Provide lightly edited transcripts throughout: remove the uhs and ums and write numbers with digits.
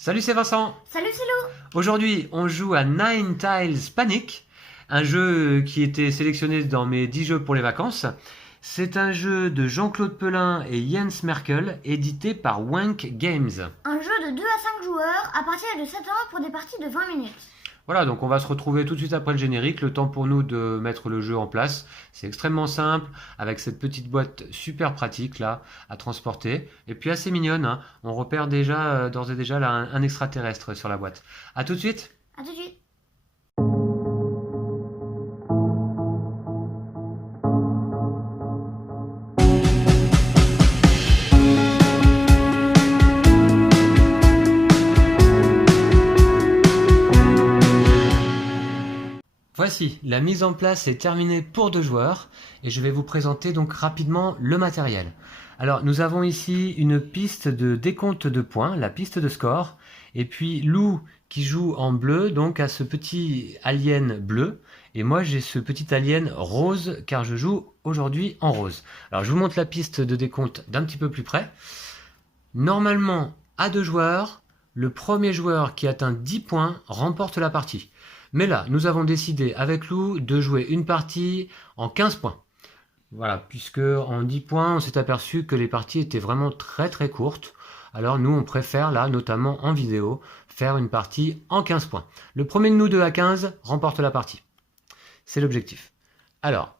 Salut, c'est Vincent. Salut, c'est Lou. Aujourd'hui, on joue à Nine Tiles Panic, un jeu qui était sélectionné dans mes 10 jeux pour les vacances. C'est un jeu de Jean-Claude Pelin et Jens Merkel, édité par Wank Games. Un jeu de 2 à 5 joueurs à partir de 7 ans pour des parties de 20 minutes. Voilà, donc on va se retrouver tout de suite après le générique, le temps pour nous de mettre le jeu en place. C'est extrêmement simple, avec cette petite boîte super pratique là, à transporter, et puis assez mignonne, hein. On repère déjà, d'ores et déjà là, un extraterrestre sur la boîte. A tout de suite. A tout de suite. Voici, la mise en place est terminée pour 2 joueurs et je vais vous présenter donc rapidement le matériel. Alors nous avons ici une piste de décompte de points, la piste de score, et puis Lou qui joue en bleu donc a ce petit alien bleu et moi j'ai ce petit alien rose car je joue aujourd'hui en rose. Alors je vous montre la piste de décompte d'un petit peu plus près. Normalement à 2 joueurs, le premier joueur qui atteint 10 points remporte la partie. Mais là, nous avons décidé avec Lou de jouer une partie en 15 points. Voilà, puisque en 10 points, on s'est aperçu que les parties étaient vraiment très très courtes. Alors nous, on préfère là, notamment en vidéo, faire une partie en 15 points. Le premier de nous deux à 15 remporte la partie. C'est l'objectif. Alors,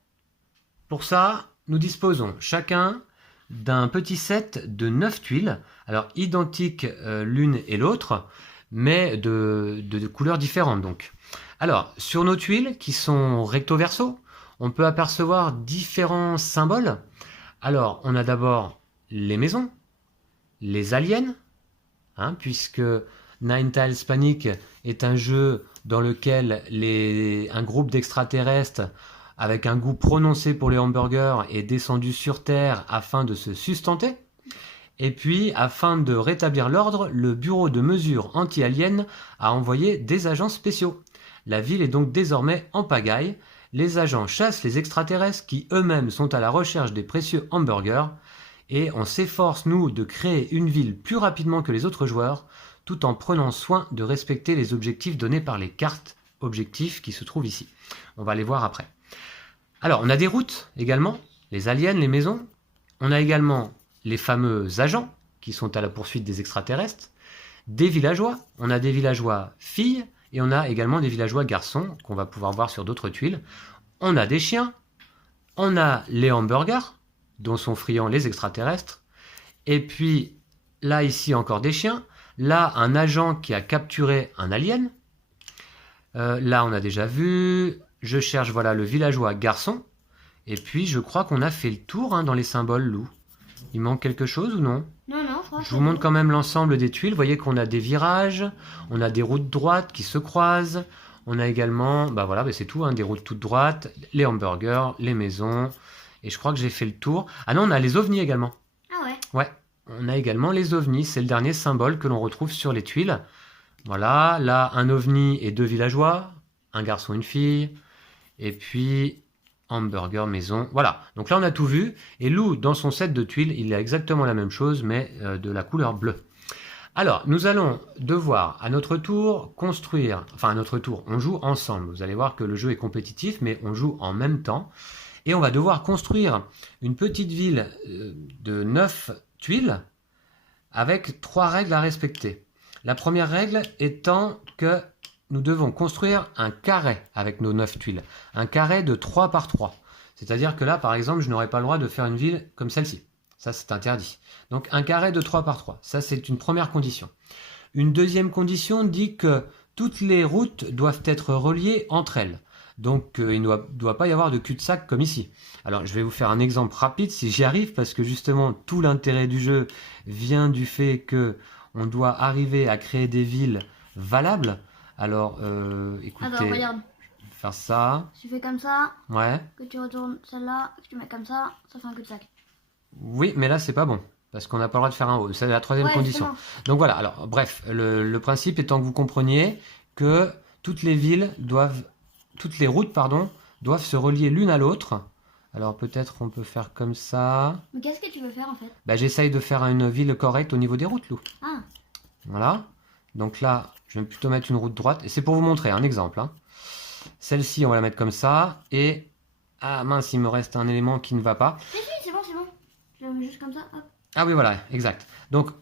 pour ça, nous disposons chacun d'un petit set de 9 tuiles, alors identiques l'une et l'autre, mais de couleurs différentes donc. Alors, sur nos tuiles, qui sont recto-verso, on peut apercevoir différents symboles. Alors, on a d'abord les maisons, les aliens, puisque Nine Tiles Panic est un jeu dans lequel un groupe d'extraterrestres avec un goût prononcé pour les hamburgers est descendu sur Terre afin de se sustenter. Et puis, afin de rétablir l'ordre, le bureau de mesure anti-aliens a envoyé des agents spéciaux. La ville est donc désormais en pagaille. Les agents chassent les extraterrestres qui eux-mêmes sont à la recherche des précieux hamburgers. Et on s'efforce, nous, de créer une ville plus rapidement que les autres joueurs, tout en prenant soin de respecter les objectifs donnés par les cartes objectifs qui se trouvent ici. On va les voir après. Alors, on a des routes également, les aliens, les maisons. On a également les fameux agents qui sont à la poursuite des extraterrestres. Des villageois. On a des villageois filles. Et on a également des villageois garçons, qu'on va pouvoir voir sur d'autres tuiles. On a des chiens, on a les hamburgers, dont sont friands les extraterrestres. Et puis, là, ici, encore des chiens. Là, un agent qui a capturé un alien. Là, on a déjà vu. Je cherche, voilà, le villageois garçon. Et puis, je crois qu'on a fait le tour dans les symboles, Lou. Il manque quelque chose ou non ? Non, Je vous montre quand même l'ensemble des tuiles. Vous voyez qu'on a des virages, on a des routes droites qui se croisent. On a également, c'est tout, des routes toutes droites, les hamburgers, les maisons. Et je crois que j'ai fait le tour. Ah non, on a les ovnis également. Ah ouais. Ouais, on a également les ovnis. C'est le dernier symbole que l'on retrouve sur les tuiles. Voilà, là, un ovni et 2 villageois, un garçon, une fille. Et puis, hamburger, maison, voilà. Donc là, on a tout vu. Et Lou, dans son set de tuiles, il a exactement la même chose, mais de la couleur bleue. Alors, nous allons devoir, à notre tour, construire... Enfin, à notre tour, on joue ensemble. Vous allez voir que le jeu est compétitif, mais on joue en même temps. Et on va devoir construire une petite ville de 9 tuiles avec 3 règles à respecter. La première règle étant que nous devons construire un carré avec nos 9 tuiles. Un carré de 3 par 3. C'est-à-dire que là, par exemple, je n'aurai pas le droit de faire une ville comme celle-ci. Ça, c'est interdit. Donc, un carré de 3 par 3. Ça, c'est une première condition. Une deuxième condition dit que toutes les routes doivent être reliées entre elles. Donc, il ne doit pas y avoir de cul-de-sac comme ici. Alors, je vais vous faire un exemple rapide si j'y arrive, parce que justement, tout l'intérêt du jeu vient du fait que on doit arriver à créer des villes valables. Alors, écoutez, Attends, regarde. je vais faire ça. Tu fais comme ça, Ouais. que tu retournes celle-là, que tu mets comme ça fait un cul-de-sac. Oui, mais là, c'est pas bon. Parce qu'on n'a pas le droit de faire un haut. C'est la troisième Ouais, condition. justement. Donc voilà, alors bref, le principe étant que vous compreniez que toutes les routes, doivent se relier l'une à l'autre. Alors peut-être on peut faire comme ça. Mais qu'est-ce que tu veux faire en fait? J'essaye de faire une ville correcte au niveau des routes, Lou. Ah, Voilà. Donc là, je vais plutôt mettre une route droite. Et c'est pour vous montrer un exemple. Hein. Celle-ci, on va la mettre comme ça. Et... Ah mince, il me reste un élément qui ne va pas. Si, c'est bon, c'est bon. Je la mets juste comme ça, hop. Ah oui, voilà, exact. Donc, vous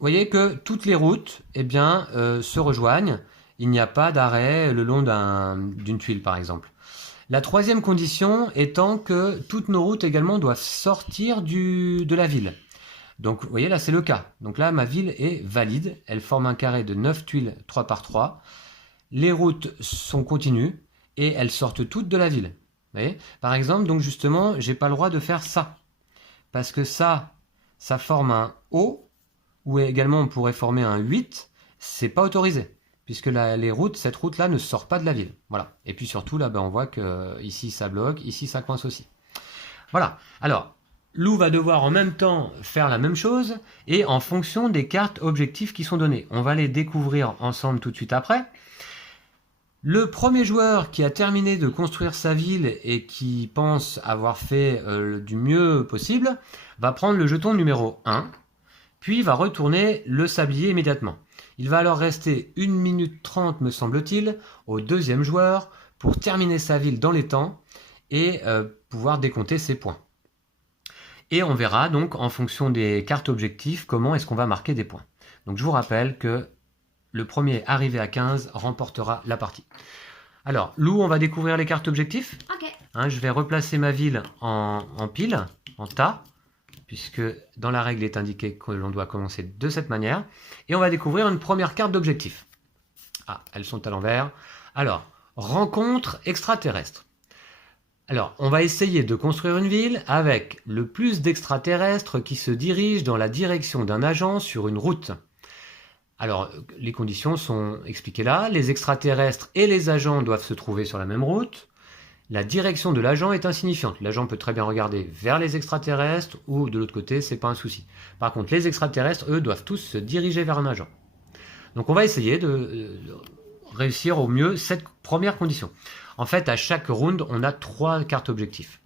voyez que toutes les routes eh bien, se rejoignent. Il n'y a pas d'arrêt le long d'une tuile, par exemple. La troisième condition étant que toutes nos routes également doivent sortir de la ville. Donc, vous voyez, là, c'est le cas. Donc là, ma ville est valide. Elle forme un carré de 9 tuiles 3 par 3. Les routes sont continues et elles sortent toutes de la ville. Vous voyez ? Par exemple, donc justement, j'ai pas le droit de faire ça. Parce que ça forme un O, ou également on pourrait former un 8. C'est pas autorisé. Puisque cette route-là ne sort pas de la ville. Voilà. Et puis surtout, là, on voit que ici, ça bloque, ici, ça coince aussi. Voilà. Alors, Lou va devoir en même temps faire la même chose et en fonction des cartes objectifs qui sont données. On va les découvrir ensemble tout de suite après. Le premier joueur qui a terminé de construire sa ville et qui pense avoir fait du mieux possible va prendre le jeton numéro 1, puis va retourner le sablier immédiatement. Il va alors rester 1 minute 30, me semble-t-il, au deuxième joueur pour terminer sa ville dans les temps et pouvoir décompter ses points. Et on verra donc en fonction des cartes objectifs comment est-ce qu'on va marquer des points. Donc je vous rappelle que le premier arrivé à 15 remportera la partie. Alors, Lou, on va découvrir les cartes objectifs. Ok. Hein, je vais replacer ma ville en pile, en tas, puisque dans la règle il est indiqué que l'on doit commencer de cette manière. Et on va découvrir une première carte d'objectif. Ah, elles sont à l'envers. Alors, rencontre extraterrestre. Alors, on va essayer de construire une ville avec le plus d'extraterrestres qui se dirigent dans la direction d'un agent sur une route. Alors, les conditions sont expliquées là. Les extraterrestres et les agents doivent se trouver sur la même route. La direction de l'agent est insignifiante. L'agent peut très bien regarder vers les extraterrestres ou de l'autre côté, c'est pas un souci. Par contre, les extraterrestres, eux, doivent tous se diriger vers un agent. Donc, on va essayer de réussir au mieux cette première condition. En fait, à chaque round, on a 3 cartes objectifs.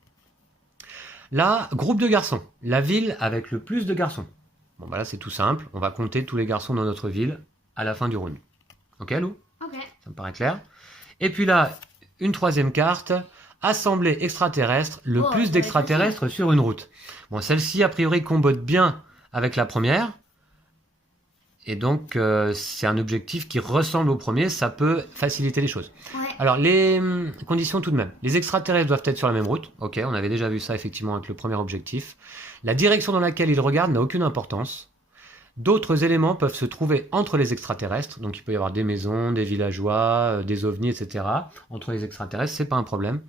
Là, groupe de garçons. La ville avec le plus de garçons. Bon, bah là, c'est tout simple. On va compter tous les garçons dans notre ville à la fin du round. Ok, Lou ? Ok. Ça me paraît clair. Et puis là, une troisième carte. Assemblée extraterrestre. Le plus d'extraterrestres sur une route. Bon, celle-ci, a priori, combote bien avec la première. Et donc, c'est un objectif qui ressemble au premier. Ça peut faciliter les choses. Ouais. Alors, les conditions tout de même. Les extraterrestres doivent être sur la même route. Ok, on avait déjà vu ça effectivement avec le premier objectif. La direction dans laquelle ils regardent n'a aucune importance. D'autres éléments peuvent se trouver entre les extraterrestres. Donc, il peut y avoir des maisons, des villageois, des ovnis, etc. Entre les extraterrestres, c'est pas un problème.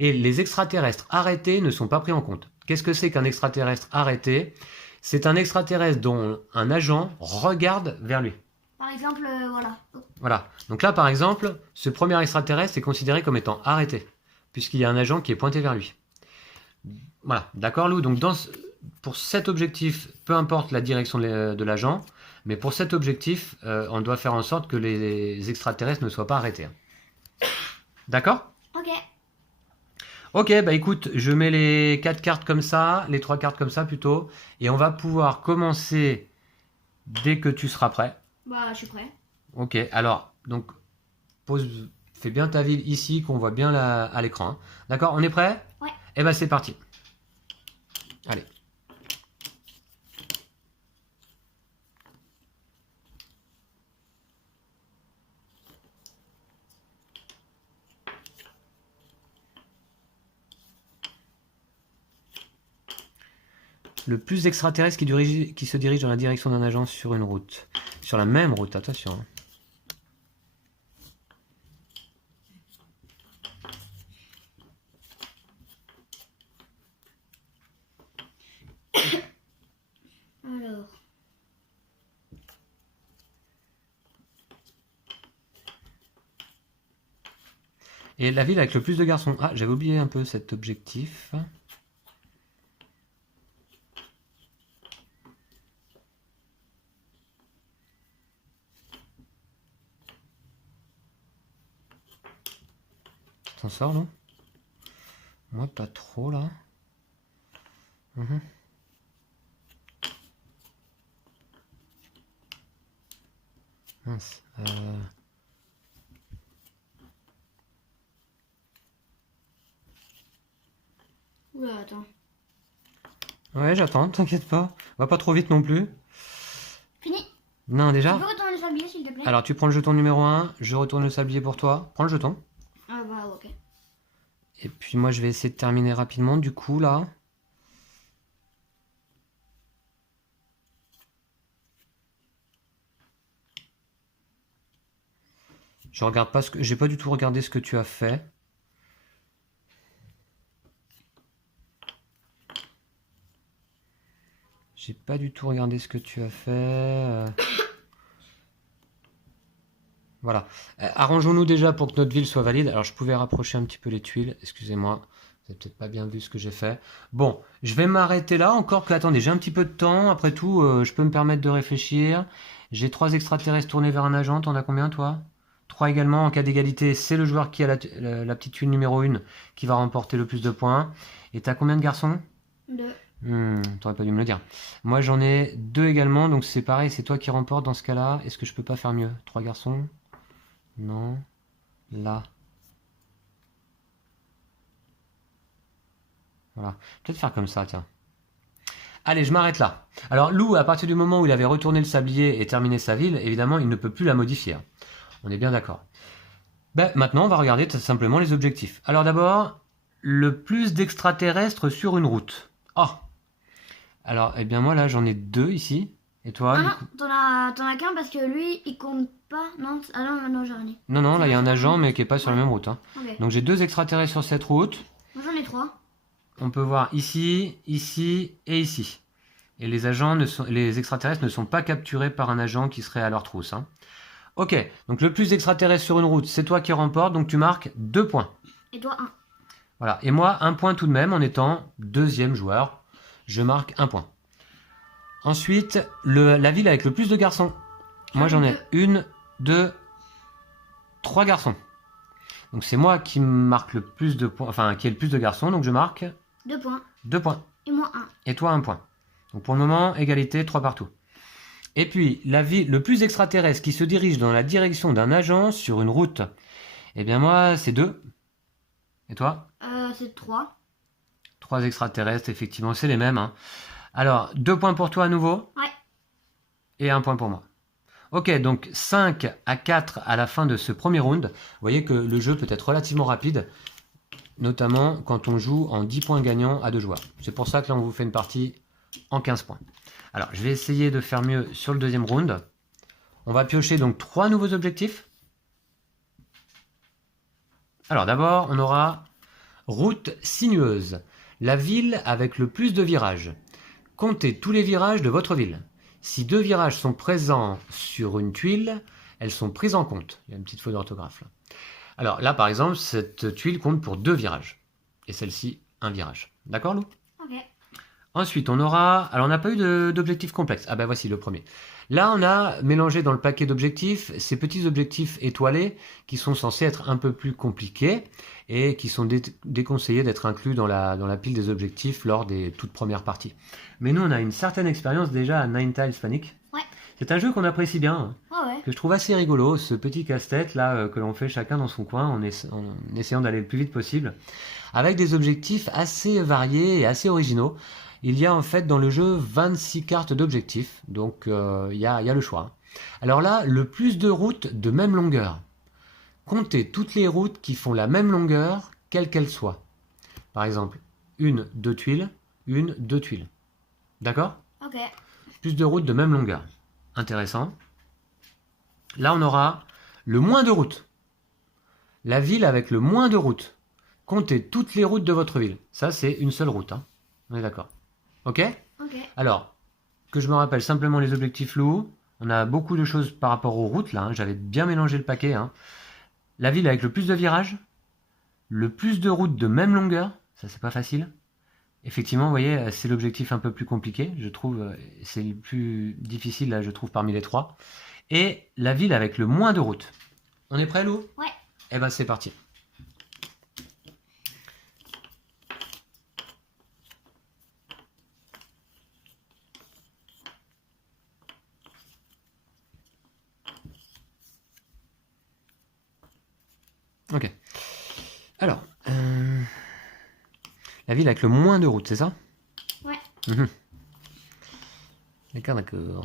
Et les extraterrestres arrêtés ne sont pas pris en compte. Qu'est-ce que c'est qu'un extraterrestre arrêté ? C'est un extraterrestre dont un agent regarde vers lui. Par exemple, voilà. Voilà. Donc là, par exemple, ce premier extraterrestre est considéré comme étant arrêté, puisqu'il y a un agent qui est pointé vers lui. Voilà. D'accord, Lou ? Donc, pour cet objectif, peu importe la direction de l'agent, mais pour cet objectif, on doit faire en sorte que les extraterrestres ne soient pas arrêtés. D'accord ? Ok. Ok, bah écoute, je mets les 4 cartes comme ça, les 3 cartes comme ça plutôt, et on va pouvoir commencer dès que tu seras prêt. Bah, je suis prêt. Ok, alors, donc, fais bien ta ville ici, qu'on voit bien à l'écran. Hein. D'accord, on est prêt ? Ouais. Eh ben c'est parti. Allez. Le plus d'extraterrestres qui se dirigent dans la direction d'un agent sur une route. Sur la même route, attention. Hein. Alors. Et la ville avec le plus de garçons. Ah, j'avais oublié un peu cet objectif. T'en sors, non ? Moi, pas trop, là. Mince. Oula, attends. Ouais, j'attends, t'inquiète pas. Va pas trop vite non plus. Fini. Non, Tu déjà. peux retourner le sablier, s'il te plaît? Alors, tu prends le jeton numéro 1, je retourne le sablier pour toi. Prends le jeton. Ah bah, ok. Et puis moi, je vais essayer de terminer rapidement, du coup, là. Je regarde pas ce que... J'ai pas du tout regardé ce que tu as fait. J'ai pas du tout regardé ce que tu as fait. Voilà. Arrangeons-nous déjà pour que notre ville soit valide. Alors, je pouvais rapprocher un petit peu les tuiles. Excusez-moi. Vous n'avez peut-être pas bien vu ce que j'ai fait. Bon, je vais m'arrêter là. Encore que, attendez, j'ai un petit peu de temps. Après tout, je peux me permettre de réfléchir. J'ai 3 extraterrestres tournés vers un agent. T'en as combien, toi? 3 également. En cas d'égalité, c'est le joueur qui a la petite tuile numéro 1 qui va remporter le plus de points. Et t'as combien de garçons? 2. T'aurais pas dû me le dire. Moi, j'en ai 2 également. Donc, c'est pareil. C'est toi qui remporte dans ce cas-là. Est-ce que je peux pas faire mieux? 3 garçons? Non. Là. Voilà. Peut-être faire comme ça, tiens. Allez, je m'arrête là. Alors, Lou, à partir du moment où il avait retourné le sablier et terminé sa ville, évidemment, il ne peut plus la modifier. On est bien d'accord. Ben, maintenant, on va regarder tout simplement les objectifs. Alors d'abord, le plus d'extraterrestres sur une route. Oh. Alors, eh bien moi, là, j'en ai 2 ici. Et toi, Ah du non, coup t'en as qu'un parce que lui, il compte pas. Non, ah non, non, j'ai rien dit. Non, là, il y a un agent, mais qui est pas sur la même route. Hein. Ok. Donc, j'ai 2 extraterrestres sur cette route. Moi, j'en ai 3. On peut voir ici, ici et ici. Et les extraterrestres ne sont pas capturés par un agent qui serait à leur trousse. Hein. Ok, donc le plus d'extraterrestres sur une route, c'est toi qui remporte, donc tu marques 2 points. Et toi, 1. Voilà, et moi, 1 point tout de même en étant 2e joueur. Je marque 1 point. Ensuite, la ville avec le plus de garçons. Moi, j'en ai 1, 2, 3 garçons. Donc c'est moi qui marque le plus de points, enfin qui ai le plus de garçons, donc je marque 2 points. 2 points. Et moi, 1. Et toi, 1 point. Donc pour le moment, égalité, 3 partout. Et puis, la ville le plus extraterrestre qui se dirige dans la direction d'un agent sur une route. Eh bien moi, c'est 2. Et toi? C'est 3. 3 extraterrestres, effectivement, c'est les mêmes. Hein. Alors, 2 points pour toi à nouveau. Ouais. Et 1 point pour moi. Ok, donc 5 à 4 à la fin de ce premier round. Vous voyez que le jeu peut être relativement rapide, notamment quand on joue en 10 points gagnants à 2 joueurs. C'est pour ça que là, on vous fait une partie en 15 points. Alors, je vais essayer de faire mieux sur le deuxième round. On va piocher donc 3 nouveaux objectifs. Alors, d'abord, on aura route sinueuse. La ville avec le plus de virages. Comptez tous les virages de votre ville. Si 2 virages sont présents sur une tuile, elles sont prises en compte. Il y a une petite faute d'orthographe là. Alors là, par exemple, cette tuile compte pour 2 virages. Et celle-ci, 1 virage. D'accord, Lou? Ok. Ensuite, on aura... Alors, on n'a pas eu d'objectif complexe. Ah ben voici le premier. Là, on a mélangé dans le paquet d'objectifs ces petits objectifs étoilés qui sont censés être un peu plus compliqués et qui sont déconseillés d'être inclus dans la pile des objectifs lors des toutes premières parties. Mais nous, on a une certaine expérience déjà à Nine Tiles Panic. Ouais. C'est un jeu qu'on apprécie bien, Ouais. que je trouve assez rigolo, ce petit casse-tête là que l'on fait chacun dans son coin en essayant d'aller le plus vite possible, avec des objectifs assez variés et assez originaux. Il y a en fait dans le jeu 26 cartes d'objectifs, donc il y a le choix. Alors là, le plus de routes de même longueur. Comptez toutes les routes qui font la même longueur, quelles qu'elles soient. Par exemple, 1, 2 tuiles, 1, 2 tuiles. D'accord? Ok. Plus de routes de même longueur. Intéressant. Là, on aura le moins de routes. La ville avec le moins de routes. Comptez toutes les routes de votre ville. Ça, c'est une seule route. Hein. On est d'accord. Ok? Ok. Alors, que je me rappelle simplement les objectifs loups. On a beaucoup de choses par rapport aux routes, là. Hein. J'avais bien mélangé le paquet. Hein. La ville avec le plus de virages. Le plus de routes de même longueur. Ça, c'est pas facile. Effectivement, vous voyez, c'est l'objectif un peu plus compliqué. Je trouve, c'est le plus difficile, là, je trouve, parmi les 3. Et la ville avec le moins de routes. On est prêt, Lou? Ouais. Eh ben, c'est parti. Ok. Alors, la ville avec le moins de routes, c'est ça? Ouais. D'accord, d'accord.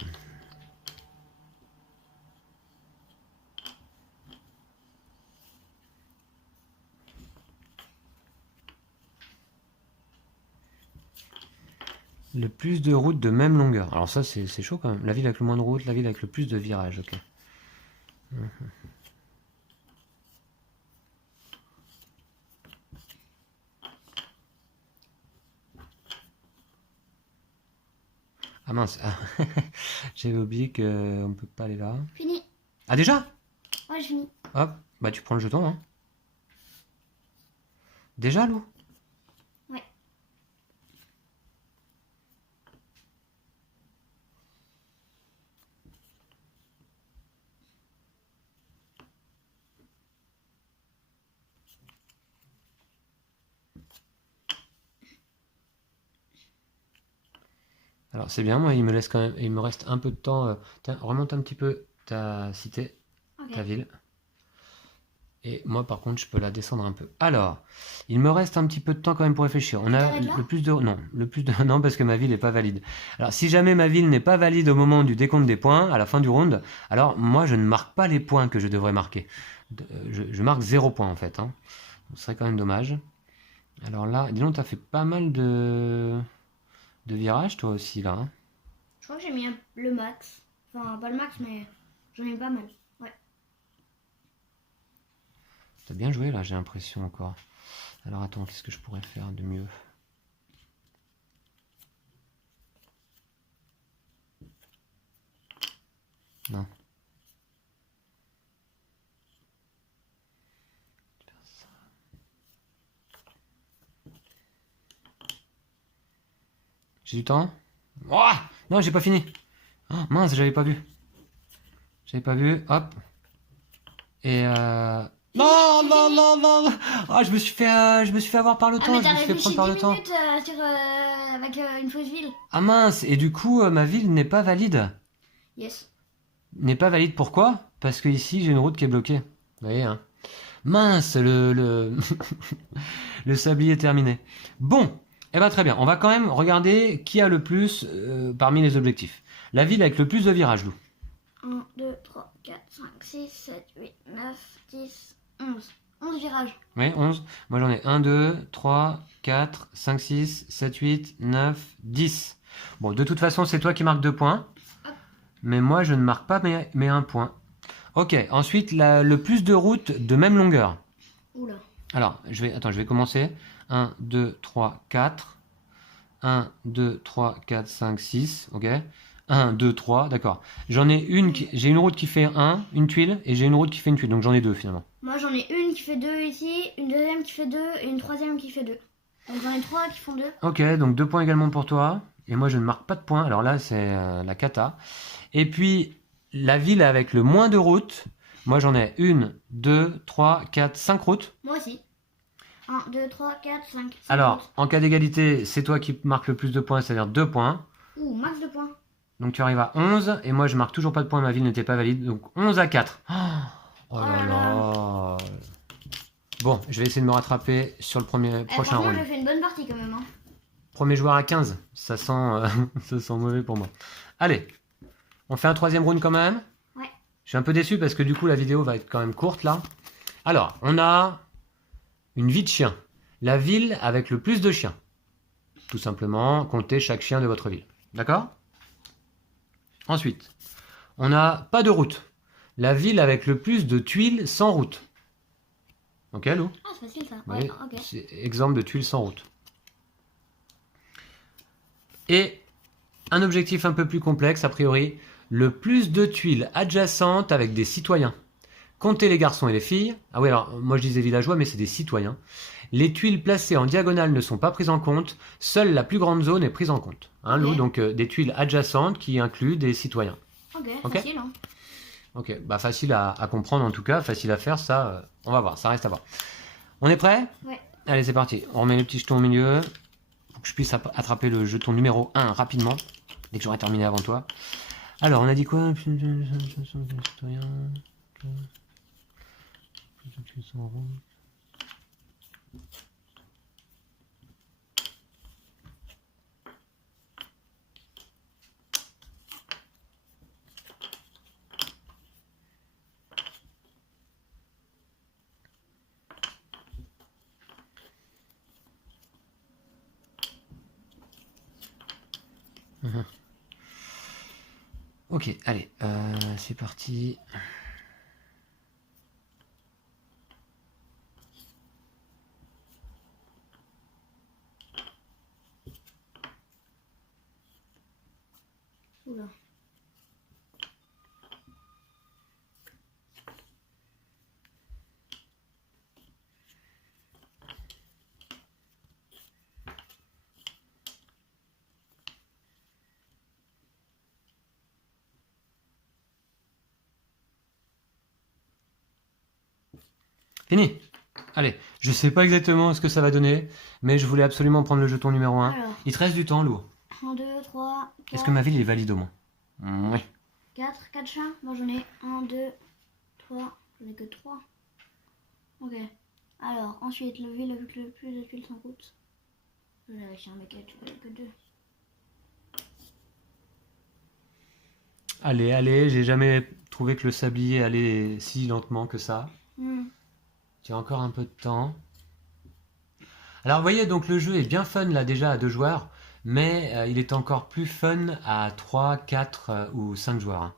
Le plus de routes de même longueur. Alors ça, c'est chaud quand même. La ville avec le moins de routes, la ville avec le plus de virages, ok. Ah mince, j'avais oublié qu'on ne peut pas aller là. Fini. Ah déjà? Ouais, j'ai fini. Hop, bah tu prends le jeton, hein. Déjà, Lou? Ouais. Alors c'est bien, moi il me laisse quand même, il me reste un peu de temps. Tiens, remonte un petit peu ta cité, Ok. ta ville. Et moi par contre je peux la descendre un peu. Alors, il me reste un petit peu de temps quand même pour réfléchir. On a t'arrêtes là le plus de... Non, le plus de... Non, parce que ma ville n'est pas valide. Alors si jamais ma ville n'est pas valide au moment du décompte des points, à la fin du round, alors moi je ne marque pas les points que je devrais marquer. Je marque 0 points en fait. Hein. Ce serait quand même dommage. Alors là, dis donc, t'as fait pas mal de virages toi aussi là. Hein. Je crois que j'ai mis le max. Enfin, pas le max, mais j'en ai pas mal. Ouais. T'as bien joué là, j'ai l'impression encore. Alors attends, qu'est-ce que je pourrais faire de mieux? Non. J'ai du temps? Oh non, j'ai pas fini. Oh, mince, j'avais pas vu. J'avais pas vu. Hop. Et non, non, non, non. Ah, je me suis fait avoir par le Ah, temps. mais Je t'as me suis fait réfléchi prendre par 10 le temps. minutes avec une fausse ville. Ah mince. Et du coup, ma ville n'est pas valide. Yes. N'est pas valide. Pourquoi? Parce que ici, j'ai une route qui est bloquée. Vous voyez, hein. Mince, le sablier est terminé. Bon, eh ben très bien. On va quand même regarder qui a le plus parmi les objectifs. La ville avec le plus de virages, Lou. 1, 2, 3, 4, 5, 6, 7, 8, 9, 10, 11. 11 virages. Oui, 11. Moi j'en ai 1, 2, 3, 4, 5, 6, 7, 8, 9, 10. Bon, de toute façon, c'est toi qui marques 2 points. Mais moi, je ne marque pas mes 1 point. Ok, ensuite, le plus de routes de même longueur. Oula. Alors, je vais commencer. 1, 2, 3, 4. 1, 2, 3, 4, 5, 6. Ok. 1, 2, 3. D'accord. J'en ai une, j'ai une route qui fait 1, une tuile, et j'ai une route qui fait une tuile. Donc j'en ai 2 finalement. Moi j'en ai une qui fait 2 ici, une deuxième qui fait 2 et une troisième qui fait 2. Donc j'en ai 3 qui font 2. Ok, donc 2 points également pour toi. Et moi je ne marque pas de points. Alors là, c'est la cata. Et puis, la ville avec le moins de routes. Moi j'en ai 1, 2, 3, 4, 5 routes. Moi aussi. 1, 2, 3, 4, 5. Alors, en cas d'égalité, c'est toi qui marques le plus de points, c'est-à-dire 2 points. Ouh, max de points. Donc tu arrives à 11, et moi je marque toujours pas de points, ma ville n'était pas valide, donc 11 à 4. Oh là là. Bon, je vais essayer de me rattraper sur le prochain round. J'ai fait une bonne partie quand même. Hein. Premier joueur à 15, ça sent, ça sent mauvais pour moi. Allez, on fait un troisième round quand même. Ouais. Je suis un peu déçu parce que du coup la vidéo va être quand même courte là. Alors, on a une vie de chien. La ville avec le plus de chiens. Tout simplement, comptez chaque chien de votre ville. D'accord ? Ensuite, on n'a pas de route. La ville avec le plus de tuiles sans route. Ok, Lou ? Ah, c'est facile ça. Ouais, Ouais, ok. c'est exemple de tuiles sans route. Et un objectif un peu plus complexe, a priori, le plus de tuiles adjacentes avec des citoyens. Comptez les garçons et les filles. Ah oui, alors moi je disais villageois, mais c'est des citoyens. Les tuiles placées en diagonale ne sont pas prises en compte. Seule la plus grande zone est prise en compte. Hein, Lou, donc des tuiles adjacentes qui incluent des citoyens. Ok, facile. Hein. Ok, bah facile à comprendre en tout cas, facile à faire, ça, on va voir, ça reste à voir. On est prêt ? Ouais. Allez, c'est parti. On remet les petits jetons au milieu. Pour que je puisse attraper le jeton numéro 1 rapidement, dès que j'aurai terminé avant toi. Alors, on a dit quoi ? en route. Ok, allez, c'est parti. Oula. Fini. Allez, je sais pas exactement ce que ça va donner, mais je voulais absolument prendre le jeton numéro 1. Alors, Il te reste du temps, Lou. 1, 2, 3, 4. Est-ce que ma ville est valide au moins? Oui. 4 chiens. Moi j'en ai 1, 2, 3. J'en ai que 3. Ok. Alors, ensuite, le ville avec le plus de tuiles sans route. Je vais vérifier un mec tu vois que 2. Allez, allez, j'ai jamais trouvé que le sablier allait si lentement que ça. Tu as encore un peu de temps. Alors, vous voyez, donc le jeu est bien fun là déjà à 2 joueurs, mais il est encore plus fun à 3, 4 ou 5 joueurs. Hein.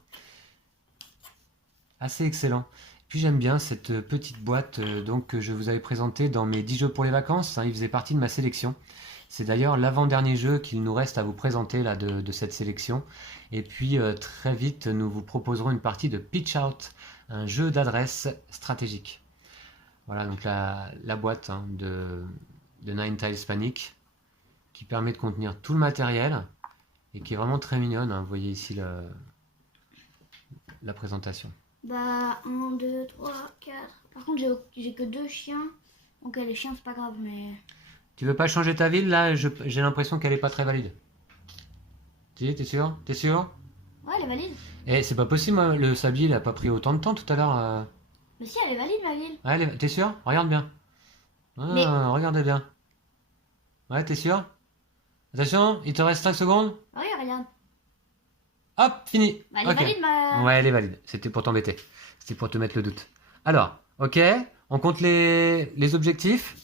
Assez excellent. Puis j'aime bien cette petite boîte donc, que je vous avais présentée dans mes 10 jeux pour les vacances. Hein, il faisait partie de ma sélection. C'est d'ailleurs l'avant-dernier jeu qu'il nous reste à vous présenter là, de cette sélection. Et puis très vite, nous vous proposerons une partie de Pitch Out, un jeu d'adresse stratégique. Voilà donc la boîte hein, de Nine Tiles Panic qui permet de contenir tout le matériel et qui est vraiment très mignonne. Hein. Vous voyez ici la présentation. Bah, 1, 2, 3, 4. Par contre, j'ai que 2 chiens. Ok, les chiens, c'est pas grave, mais. Tu veux pas changer ta ville là? J'ai l'impression qu'elle est pas très valide. T'es sûr? T'es sûr? Ouais, elle est valide. Eh, c'est pas possible, hein, le sablier il a pas pris autant de temps tout à l'heure. Mais si, elle est valide, ma ville. Ouais, t'es sûr? Regarde bien. Ah, Mais- regardez bien. Ouais, t'es sûr? Attention, il te reste 5 secondes. Ouais, regarde. Hop, fini. Bah, elle est Ok. valide, ma. Ouais, elle est valide. C'était pour t'embêter. C'était pour te mettre le doute. Alors, ok, on compte les objectifs.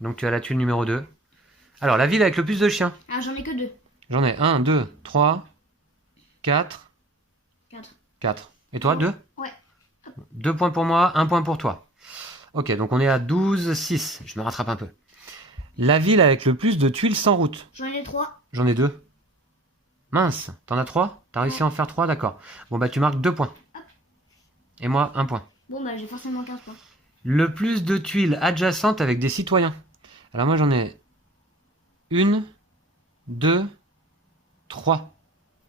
Donc tu as la tuile numéro 2. Alors, la ville avec le plus de chiens. Ah, j'en ai que 2. J'en ai 1, 2, 3, 4, 4. 4. Et toi, 2? Ouais. 2 points pour moi, 1 point pour toi. Ok, donc on est à 12, 6. Je me rattrape un peu. La ville avec le plus de tuiles sans route. J'en ai 3. J'en ai 2. Mince, t'en as 3? T'as réussi à en faire 3, d'accord. Bon bah tu marques 2 points. Et moi, 1 point. Bon, bah, j'ai forcément 15 points. Le plus de tuiles adjacentes avec des citoyens. Alors moi j'en ai 1, 2, 3.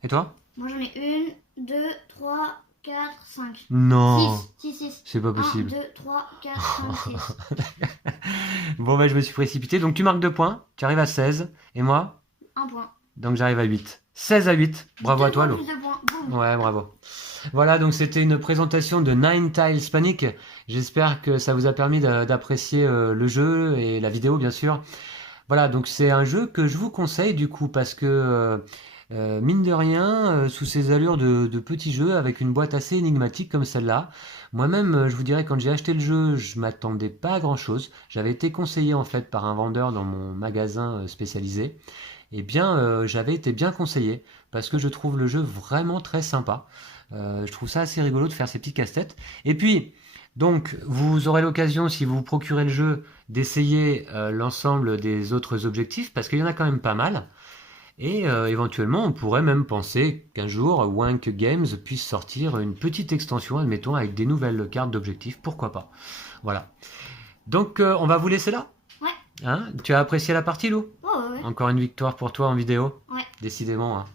Et toi? Moi, j'en ai 1, 2, 3, 4, 5. Non, 6, 6, 6. c'est pas 1, possible. 2, 3, 4, 5, 6. Bon bah je me suis précipité. Donc tu marques 2 points, tu arrives à 16. Et moi? 1 point. Donc j'arrive à 8. 16 à 8. Bravo à toi, Lo. Plus de points. Boum. Ouais, bravo. Voilà, donc c'était une présentation de Nine Tiles Panic. J'espère que ça vous a permis d'apprécier le jeu et la vidéo, bien sûr. Voilà, donc c'est un jeu que je vous conseille du coup parce que mine de rien, sous ces allures de petits jeux avec une boîte assez énigmatique comme celle-là, moi-même, je vous dirais, quand j'ai acheté le jeu, je m'attendais pas à grand-chose. J'avais été conseillé en fait par un vendeur dans mon magasin spécialisé. Eh bien, j'avais été bien conseillé parce que je trouve le jeu vraiment très sympa. Je trouve ça assez rigolo de faire ces petits casse-têtes. Et puis, donc, vous aurez l'occasion, si vous vous procurez le jeu, d'essayer l'ensemble des autres objectifs, parce qu'il y en a quand même pas mal. Et éventuellement, on pourrait même penser qu'un jour, Wank Games puisse sortir une petite extension, admettons, avec des nouvelles cartes d'objectifs. Pourquoi pas? Voilà. Donc, on va vous laisser là. Ouais. Hein? Tu as apprécié la partie, Lou? Ouais. Encore une victoire pour toi en vidéo. Ouais. Décidément, hein.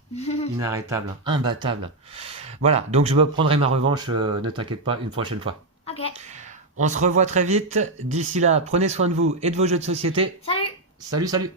Inarrêtable, imbattable. Voilà, donc je me prendrai ma revanche, ne t'inquiète pas, une prochaine fois. Ok. On se revoit très vite. D'ici là, prenez soin de vous et de vos jeux de société. Salut. Salut, salut!